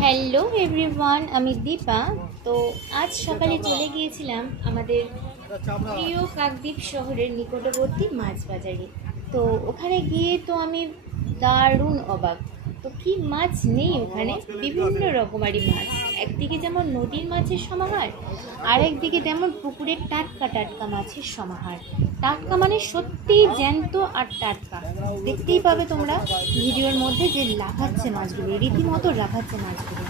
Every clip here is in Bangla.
হ্যালো এভরিওয়ান, আমি দীপা। তো আজ সকালে চলে গিয়েছিলাম আমাদের প্রিয় কাকদ্বীপ শহরের নিকটবর্তী মাছ বাজারে। তো ওখানে গিয়ে তো আমি দারুণ অবাক। তো কি মাছ নেই ওখানে, বিভিন্ন রকমারি মাছ। একদিকে যেমন নদীর মাছের সমাহার, আর একদিকে তেমন পুকুরের টাটকা টাটকা মাছের সমাহার। টাটকা মানে সত্যিই জ্যান্ত আর টাটকা। দেখতেই পাবে তোমরা ভিডিওর মধ্যে যে লাফাচ্ছে মাছগুলো, রীতিমতো লাফাচ্ছে মাছগুলো।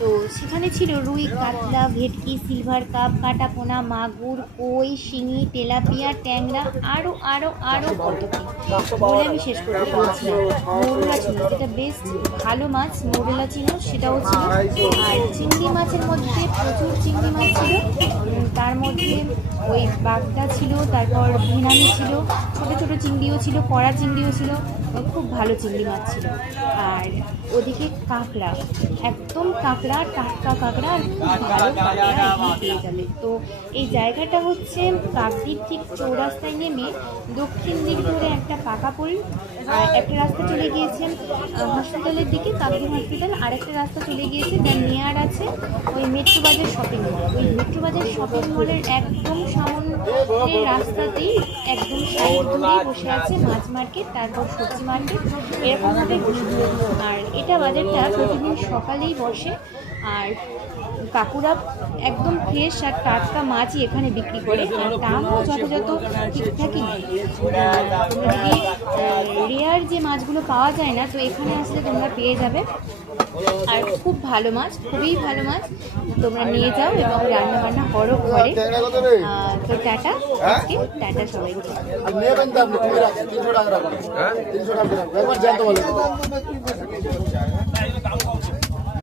তো সেখানে ছিল রুই, কাতলা, ভেটকি, সিলভার কাপ, কাটাপোনা, মাগুর, কই, শিঙি, তেলাপিয়া, ট্যাংরা, আরও আরও আরও কত কি বলে আমি শেষ করতে পারছি না। মৌরলা ছিল, যেটা বেশ ভালো মাছ, মৌরলা ছিল, সেটাও ছিল। আর চিংড়ি মাছের মধ্যে প্রচুর চিংড়ি মাছ ছিল। তার মধ্যে ওই বাগদা ছিল, তারপর ভেনামি ছিল, ছোটো ছোটো চিংড়িও ছিল, কড়া চিংড়িও ছিল। খুব ভালো চিংড়ি মাছ ছিল। আর ওদিকে কাঁকড়া, একদম কাঁকড়া, টাটকা কাঁকড়া, আর খুব ভালো কাঁকড়া এখানে পেয়ে যাবে। তো এই জায়গাটা হচ্ছে কাকদ্বীপ ঠিক চৌরাস্তায় নেমে দক্ষিণ দিক ধরে একটা পাকা পোল, আর একটা রাস্তা চলে গিয়েছে হসপিটালের দিকে, কাকদ্বীপ হসপিটাল। আরেকটা রাস্তা চলে গিয়েছে যার নেয়ার আছে ওই মেট্রো বাজার শপিং মল। ওই মেট্রো বাজার শপিং মলের একদম সামনের রাস্তাতেই একদম সাইড দূরেই বসে আছে মাছ মার্কেট, তারপর সবজি মার্কেট, এরকমভাবে। আর এটা বাজারটা প্রতিদিন সকালেই বসে। আর কাকুরা একদম ফ্রেশ আর টাটকা মাছই এখানে বিক্রি করে, আর দামও যথাযথ ঠিকঠাকই নেয়। তোমরা যদি রেয়ার যে মাছগুলো পাওয়া যায় না, তো এখানে আসলে তোমরা পেয়ে যাবে। আর খুব ভালো মাছ, খুবই ভালো মাছ। তোমরা নিয়ে যাও এবং রান্না বান্না করো ঘরে। তো টাটা, আজকে টাটা সবাইকে।